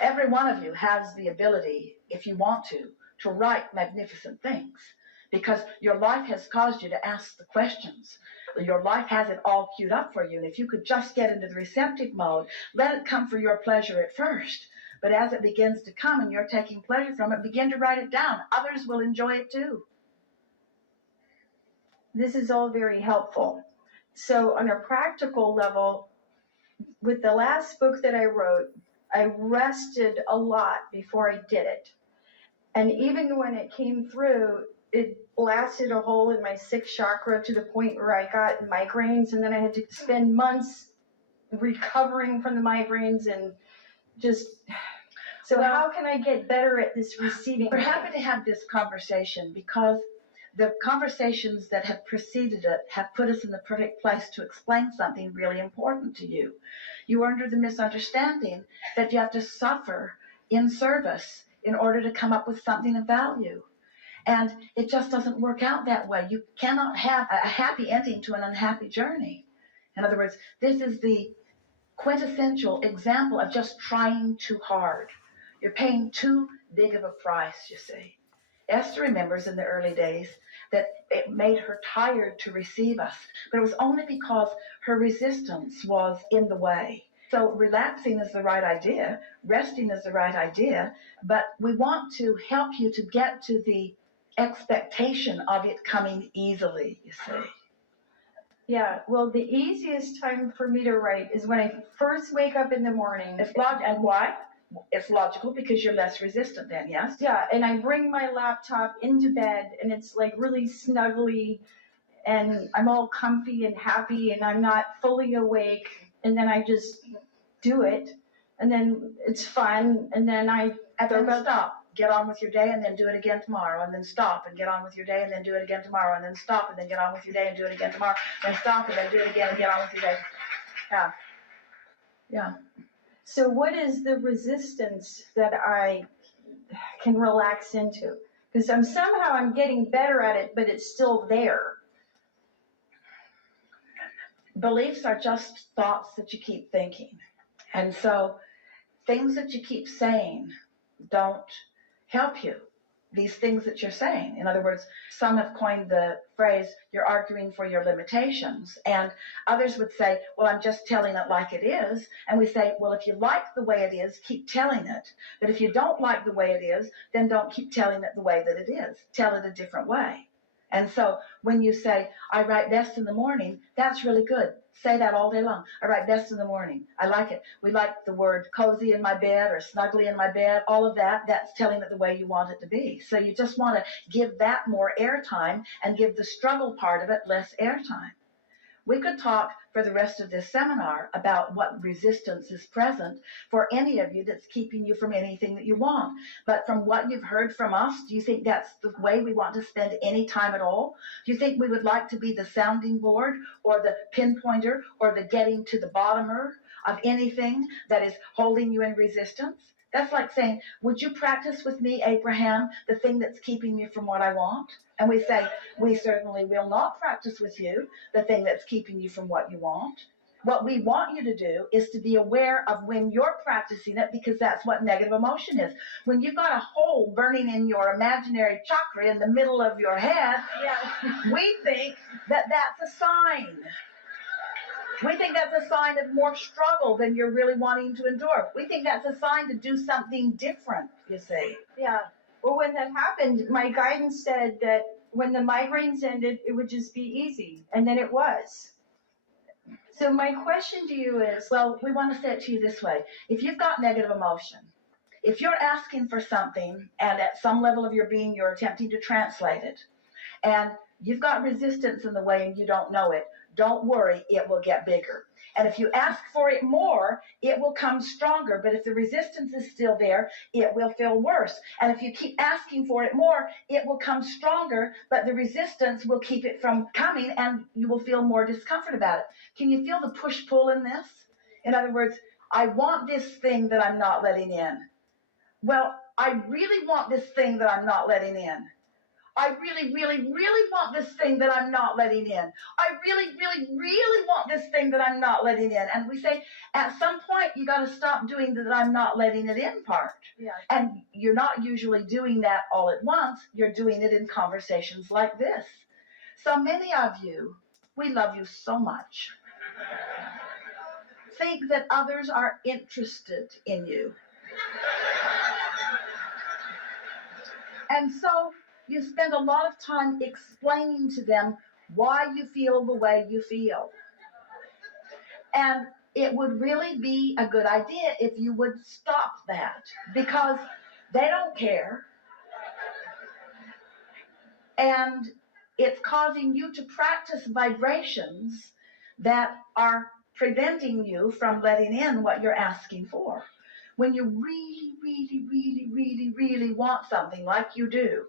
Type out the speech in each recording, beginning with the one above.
Every one of you has the ability, if you want to write magnificent things, because your life has caused you to ask the questions. Your life has it all queued up for you, and if you could just get into the receptive mode, let it come for your pleasure at first. But as it begins to come and you're taking pleasure from it, begin to write it down. Others will enjoy it too. This is all very helpful. So on a practical level, with the last book that I wrote, I rested a lot before I did it. And even when it came through, it blasted a hole in my sixth chakra to the point where I got migraines, and then I had to spend months recovering from the migraines and just... So well, how can I get better at this receiving? We're happy to have this conversation because the conversations that have preceded it have put us in the perfect place to explain something really important to you. You are under the misunderstanding that you have to suffer in service in order to come up with something of value. And it just doesn't work out that way. You cannot have a happy ending to an unhappy journey. In other words, this is the quintessential example of just trying too hard. You're paying too big of a price, you see. Esther remembers in the early days that it made her tired to receive us, but it was only because her resistance was in the way. So relaxing is the right idea, resting is the right idea, but we want to help you to get to the expectation of it coming easily, you see. Yeah, well, the easiest time for me to write is when I first wake up in the morning. And why? It's logical because you're less resistant then, yes? Yeah, and I bring my laptop into bed, and it's like really snuggly, and I'm all comfy and happy, and I'm not fully awake, and then I just do it, and then it's fun, and then stop. Get on with your day and then do it again tomorrow, and then stop and get on with your day and then do it again tomorrow, and then stop and then get on with your day and do it again tomorrow, then stop and then do it again and get on with your day. Yeah. Yeah. So what is the resistance that I can relax into? Because I'm getting better at it, but it's still there. Beliefs are just thoughts that you keep thinking. And so things that you keep saying don't help you. These things that you're saying. In other words, some have coined the phrase, you're arguing for your limitations. And others would say, well, I'm just telling it like it is. And we say, well, if you like the way it is, keep telling it. But if you don't like the way it is, then don't keep telling it the way that it is. Tell it a different way. And so when you say, I write best in the morning, that's really good. Say that all day long. I write best in the morning. I like it. We like the word cozy in my bed or snuggly in my bed. All of that, that's telling it the way you want it to be. So you just want to give that more airtime and give the struggle part of it less airtime. We could talk for the rest of this seminar about what resistance is present for any of you that's keeping you from anything that you want. But from what you've heard from us, do you think that's the way we want to spend any time at all? Do you think we would like to be the sounding board or the pinpointer or the getting to the bottomer of anything that is holding you in resistance? That's like saying, would you practice with me, Abraham, the thing that's keeping you from what I want? And we say, we certainly will not practice with you the thing that's keeping you from what you want. What we want you to do is to be aware of when you're practicing it, because that's what negative emotion is. When you've got a hole burning in your imaginary chakra in the middle of your head, we think that that's a sign. We think that's a sign of more struggle than you're really wanting to endure. We think that's a sign to do something different, you see. Yeah. Well, when that happened, my guidance said that when the migraines ended, it would just be easy. And then it was. So my question to you is... Well, we want to say it to you this way. If you've got negative emotion, if you're asking for something, and at some level of your being, you're attempting to translate it, and you've got resistance in the way and you don't know it, don't worry, it will get bigger. And if you ask for it more, it will come stronger. But if the resistance is still there, it will feel worse. And if you keep asking for it more, it will come stronger, but the resistance will keep it from coming and you will feel more discomfort about it. Can you feel the push-pull in this? In other words, I want this thing that I'm not letting in. Well, I really want this thing that I'm not letting in. I really, really, really want this thing that I'm not letting in. I really, really, really want this thing that I'm not letting in. And we say, at some point, you got to stop doing the that I'm not letting it in part. Yeah. And you're not usually doing that all at once. You're doing it in conversations like this. So many of you, we love you so much, think that others are interested in you. And so you spend a lot of time explaining to them why you feel the way you feel. And it would really be a good idea if you would stop that, because they don't care. And it's causing you to practice vibrations that are preventing you from letting in what you're asking for. When you really, really, really, really, really want something like you do,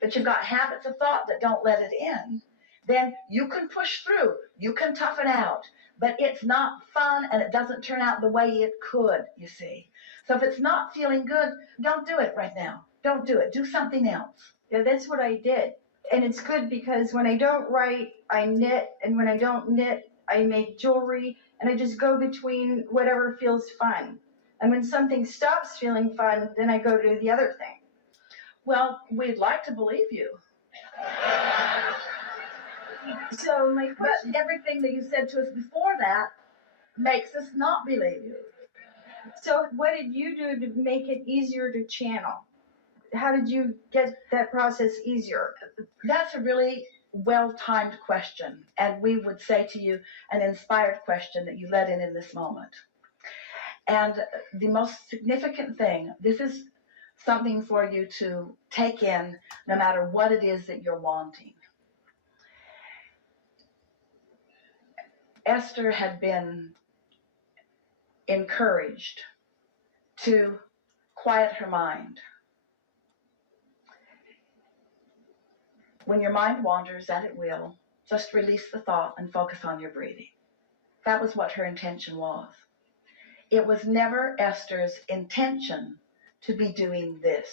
but you've got habits of thought that don't let it in, then you can push through, you can tough it out, but it's not fun and it doesn't turn out the way it could, you see. So if it's not feeling good, don't do it right now. Don't do it. Do something else. Yeah, that's what I did. And it's good because when I don't write, I knit, and when I don't knit, I make jewelry, and I just go between whatever feels fun. And when something stops feeling fun, then I go to the other thing. Well, we'd like to believe you. So my But question, everything that you said to us before that makes us not believe you. so what did you do to make it easier to channel? How did you get that process easier? That's a really well-timed question, and we would say to you an inspired question that you let in this moment. And the most significant thing, this is something for you to take in no matter what it is that you're wanting. Esther had been encouraged to quiet her mind. When your mind wanders, and it will, just release the thought and focus on your breathing. That was what her intention was. It was never Esther's intention to be doing this.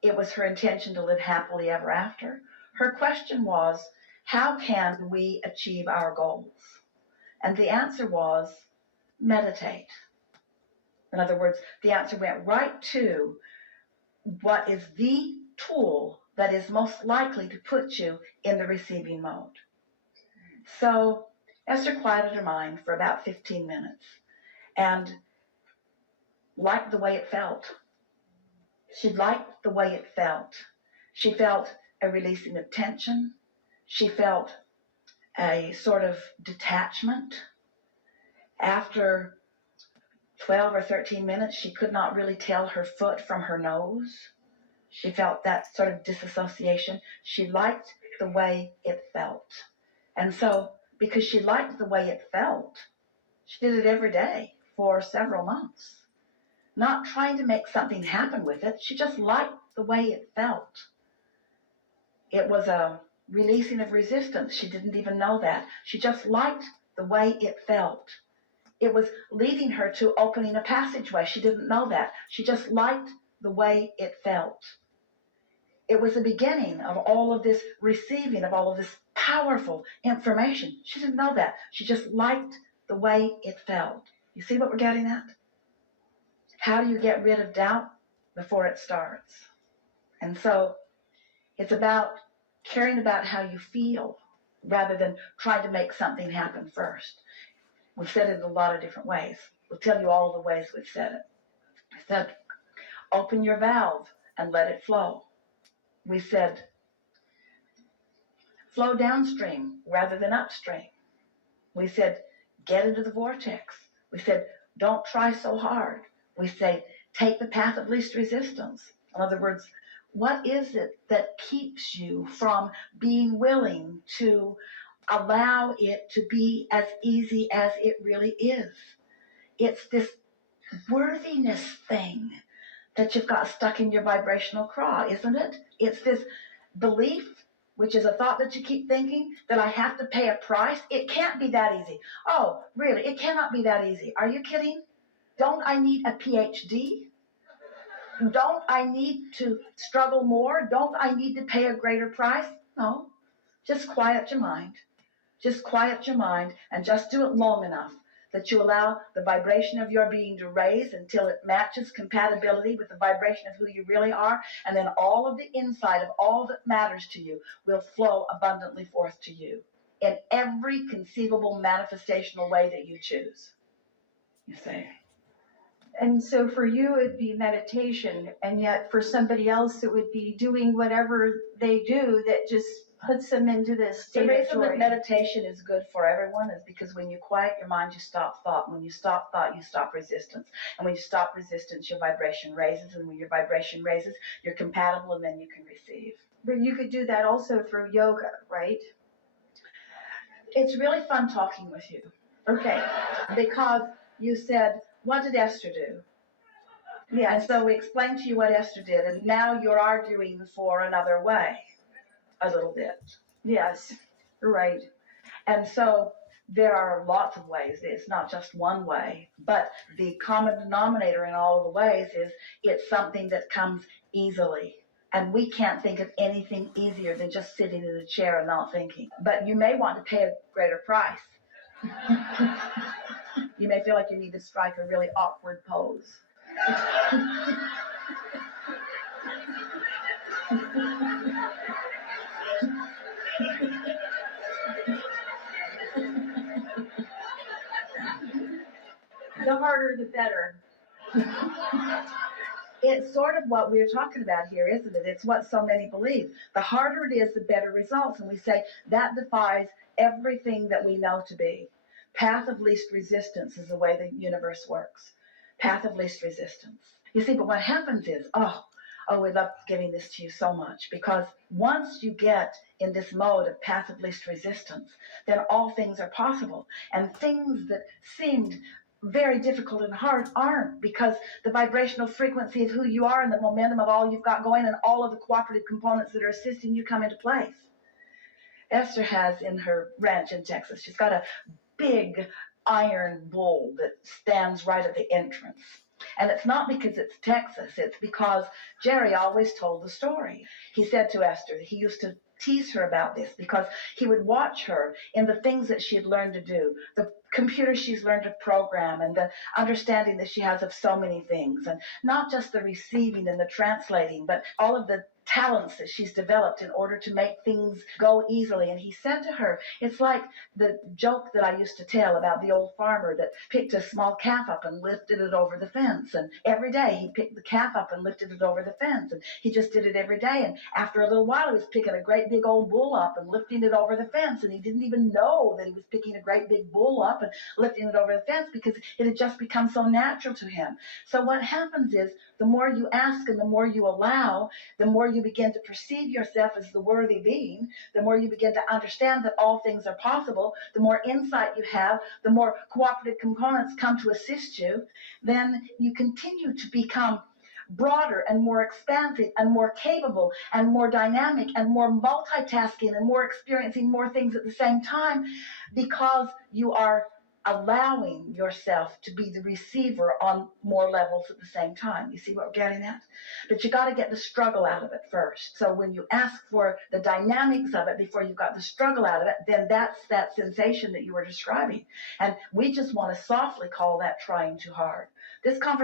It was her intention to live happily ever after. Her question was, how can we achieve our goals? And the answer was, meditate. In other words, the answer went right to what is the tool that is most likely to put you in the receiving mode. So Esther quieted her mind for about 15 minutes and liked the way it felt. She liked the way it felt. She felt a releasing of tension. She felt a sort of detachment. After 12 or 13 minutes, she could not really tell her foot from her nose. She felt that sort of disassociation. She liked the way it felt. And so, because she liked the way it felt, she did it every day for several months. Not trying to make something happen with it. She just liked the way it felt. It was a releasing of resistance. She didn't even know that. She just liked the way it felt. It was leading her to opening a passageway. She didn't know that. She just liked the way it felt. It was the beginning of all of this receiving of all of this powerful information. She didn't know that. She just liked the way it felt. You see what we're getting at? How do you get rid of doubt before it starts? And so it's about caring about how you feel rather than trying to make something happen first. We've said it in a lot of different ways. We'll tell you all of the ways we've said it. We said, open your valve and let it flow. We said, flow downstream rather than upstream. We said, get into the vortex. We said, don't try so hard. We say, take the path of least resistance. In other words, what is it that keeps you from being willing to allow it to be as easy as it really is? It's this worthiness thing that you've got stuck in your vibrational craw, isn't it? It's this belief, which is a thought that you keep thinking, that I have to pay a price. It can't be that easy. Oh, really? It cannot be that easy. Are you kidding? Don't I need a PhD? Don't I need to struggle more? Don't I need to pay a greater price? No. Just quiet your mind. Just quiet your mind and just do it long enough that you allow the vibration of your being to raise until it matches compatibility with the vibration of who you really are. And then all of the insight of all that matters to you will flow abundantly forth to you in every conceivable manifestational way that you choose. You see? And so for you, it'd be meditation, and yet for somebody else, it would be doing whatever they do that just puts them into this state The of reason joy. that meditation is good for everyone is because when you quiet your mind, you stop thought. When you stop thought, you stop resistance. And when you stop resistance, your vibration raises. And when your vibration raises, you're compatible, and then you can receive. But you could do that also through yoga, right? It's really fun talking with you. Okay. Because you said, what did Esther do? Yes. And so we explained to you what Esther did, and now you're arguing for another way a little bit. Yes, right. And so there are lots of ways. It's not just one way, but the common denominator in all of the ways is it's something that comes easily. And we can't think of anything easier than just sitting in a chair and not thinking. But you may want to pay a greater price. You may feel like you need to strike a really awkward pose. The harder, the better. It's sort of what we're talking about here, isn't it? It's what so many believe. The harder it is, the better results. And we say that defies everything that we know to be. Path of least resistance is the way the universe works. Path of least resistance. You see, but what happens is, we love giving this to you so much, because once you get in this mode of path of least resistance, then all things are possible. And things that seemed very difficult and hard aren't, because the vibrational frequency of who you are and the momentum of all you've got going and all of the cooperative components that are assisting you come into place. Esther has in her ranch in Texas, she's got a big iron bull that stands right at the entrance. And it's not because it's Texas, it's because Jerry always told the story. He said to Esther that he used to tease her about this because he would watch her in the things that she had learned to do, the computer she's learned to program, and the understanding that she has of so many things, and not just the receiving and the translating, but all of the talents that she's developed in order to make things go easily. And he said to her, it's like the joke that I used to tell about the old farmer that picked a small calf up and lifted it over the fence. And every day he picked the calf up and lifted it over the fence. And he just did it every day. And after a little while, he was picking a great big old bull up and lifting it over the fence. And he didn't even know that he was picking a great big bull up and lifting it over the fence, because it had just become so natural to him. So what happens is, the more you ask and the more you allow, the more you begin to perceive yourself as the worthy being, the more you begin to understand that all things are possible, the more insight you have, the more cooperative components come to assist you, then you continue to become broader and more expansive and more capable and more dynamic and more multitasking and more experiencing more things at the same time, because you are allowing yourself to be the receiver on more levels at the same time. You see what we're getting at? But you got to get the struggle out of it first. So when you ask for the dynamics of it before you've got the struggle out of it, then that's that sensation that you were describing. And we just want to softly call that trying too hard. This conversation